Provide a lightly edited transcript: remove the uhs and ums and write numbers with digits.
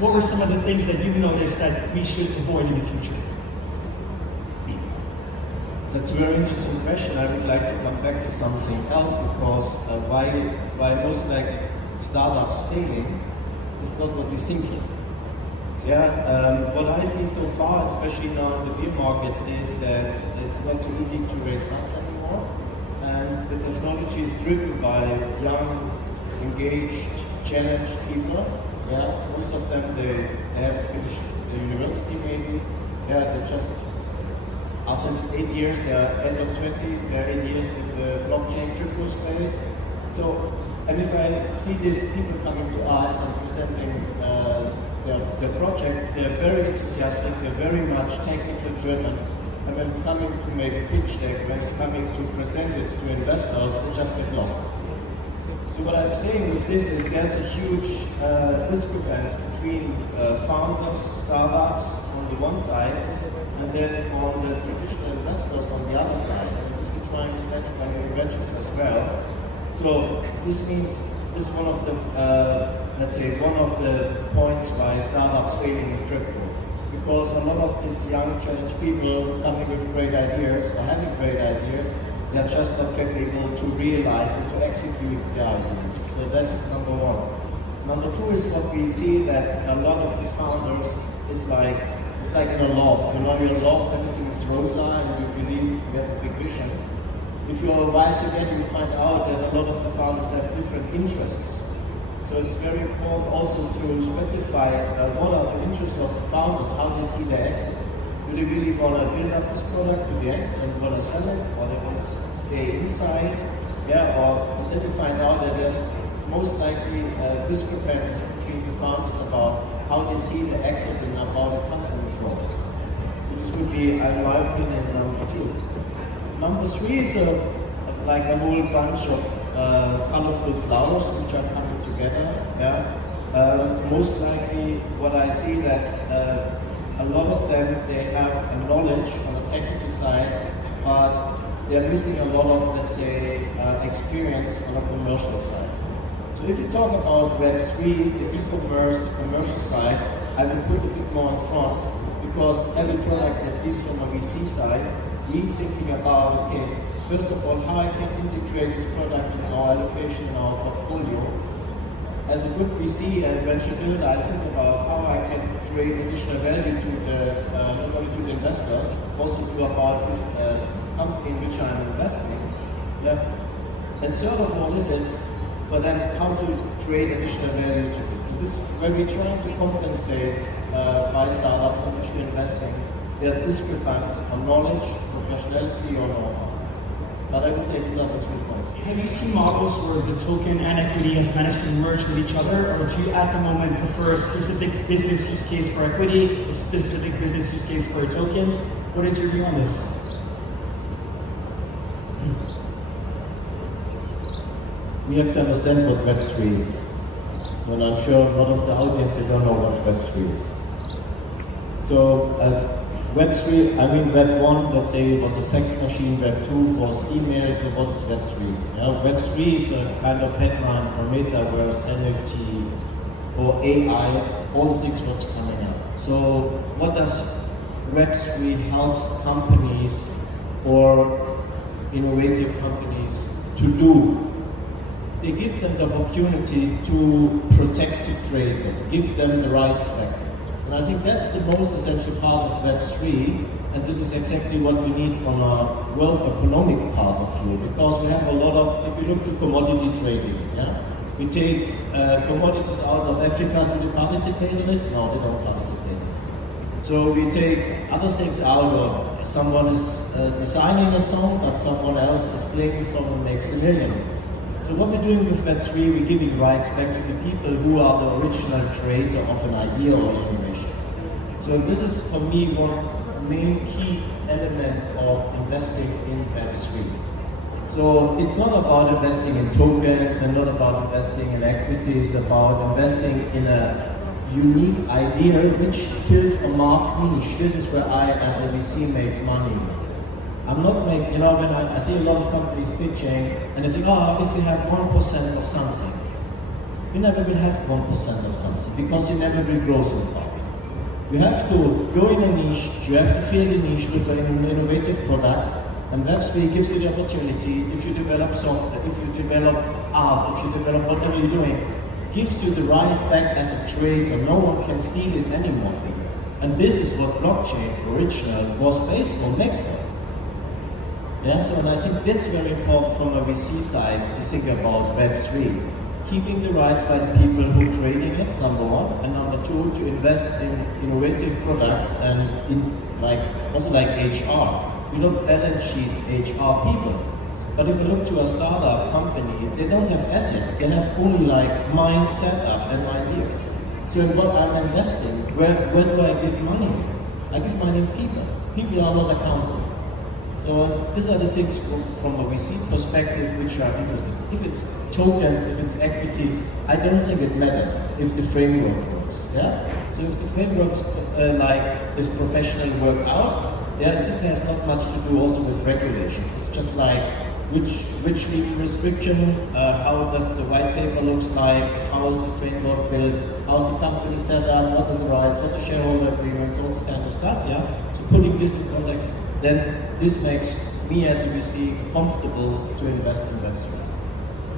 what were some of the things that you've noticed that we should avoid in the future? That's a very interesting question. I would like to come back to something else, because why most like startups failing is not what we're thinking. Yeah, what I see so far, especially now in the beer market, is that it's not so easy to raise funds anymore, and the technology is driven by young, engaged, challenged people. Yeah, most of them they haven't finished the university maybe. Yeah, they just are since 8 years. They are end of 20s. They are 8 years in the blockchain crypto space. So, and if I see these people coming to us and presenting their projects, they're very enthusiastic, they're very much technical driven, and when it's coming to make a pitch deck, when it's coming to present it to investors, they just get lost. So what I'm saying with this is there's a huge discrepancy between founders, startups on the one side, and then on the traditional investors on the other side. And this we're trying to catch by new ventures as well. So this means this is one of the let's say one of the points why startups failing in crypto, because a lot of these young challenged people coming with great ideas or having great ideas, they're just not capable to realize and to execute their ideas. So that's number one. Number two is what we see, that a lot of these founders is like, it's like in a loft. You know, you're in a loft, everything is rosa, and you believe you have a big vision. If you're a while together, you find out that a lot of the founders have different interests. So it's very important also to specify what are the interests of the founders, how they see their exit. Do they really want to build up this product to the end and want to sell it, or they want to stay inside? Yeah, or then you find out that there's most likely discrepancies between the founders about how they see the exit and how the company grows. So this would be, in my opinion, number two. Number three is like a whole bunch of colorful flowers which are coming together. Yeah, most likely what I see that a lot of them, they have a knowledge on the technical side, but they're missing a lot of, let's say, experience on the commercial side. So if you talk about Web3, the e-commerce, the commercial side, I would put a bit more in front, because every product, at least from a VC side, we're thinking about, okay, first of all, how I can integrate this product in our allocation, in our portfolio. As a good VC and venture builder, I think about how I can create additional value to the, not only to the investors, also to about this company in which I'm investing. Yeah. And third of all is it, for them, how to create additional value to this. And this, when we're trying to compensate by startups in which we're investing, there are discrepancies on knowledge, professionality, or know-how. But I would say these are the 3 points. Have you seen models where the token and equity has managed to merge with each other, or do you at the moment prefer a specific business use case for equity, a specific business use case for tokens? What is your view on this? We have to understand what Web3 is. So, and I'm sure a lot of the audience, they don't know what Web3 is. So, Web3, I mean Web 1, let's say it was a fax machine, Web 2 was emails, so what is Web 3? Yeah, Web 3 is a kind of headline for metaverse, NFT, for AI, all the things what's coming up. So what does Web 3 helps companies or innovative companies to do? They give them the opportunity to protect the creator, to give them the rights back. And I think that's the most essential part of Web3, and this is exactly what we need on a world economic part of view, because we have a lot of, if you look to commodity trading, yeah? We take commodities out of Africa, do they participate in it? No, they don't participate. So we take other things out, or someone is designing a song, but someone else is playing the song and makes the million. So what we're doing with Web3, we're giving rights back to the people who are the original creator of an idea or innovation. So this is, for me, one main key element of investing in Web3. So it's not about investing in tokens and not about investing in equity, it's about investing in a unique idea which fills a market niche. This is where I, as a VC, make money. I'm not making, you know, when I see a lot of companies pitching and they say, oh, if we have 1% of something. you never will have 1% of something because you never will grow so far. You have to go in a niche, you have to fill the niche with an innovative product, and Web3 gives you the opportunity, if you develop software, if you develop art, if you develop whatever you're doing, gives you the right back as a creator. No one can steal it anymore from you. And this is what blockchain original was based on, made for. Yeah, so and I think that's very important from a VC side to think about Web3. Keeping the rights by the people who are creating it, number one, and number two, to invest in innovative products and in also like HR. We don't balance sheet HR people. But if you look to a startup company, they don't have assets, they have only like mind setup and ideas. So in what I'm investing, where do I give money? I give money in people. People are not accountable. So these are the things from a VC perspective which are interesting. If it's tokens, if it's equity, I don't think it matters if the framework works. Yeah. So if the framework is professionally worked out, yeah, this has not much to do also with regulations. It's just like which legal restriction, how does the white paper looks like, how is the framework built, how's the company set up, what are the rights, what are shareholder agreements, all this kind of stuff. Yeah. So putting this in context, then this makes me as a VC comfortable to invest in Web3.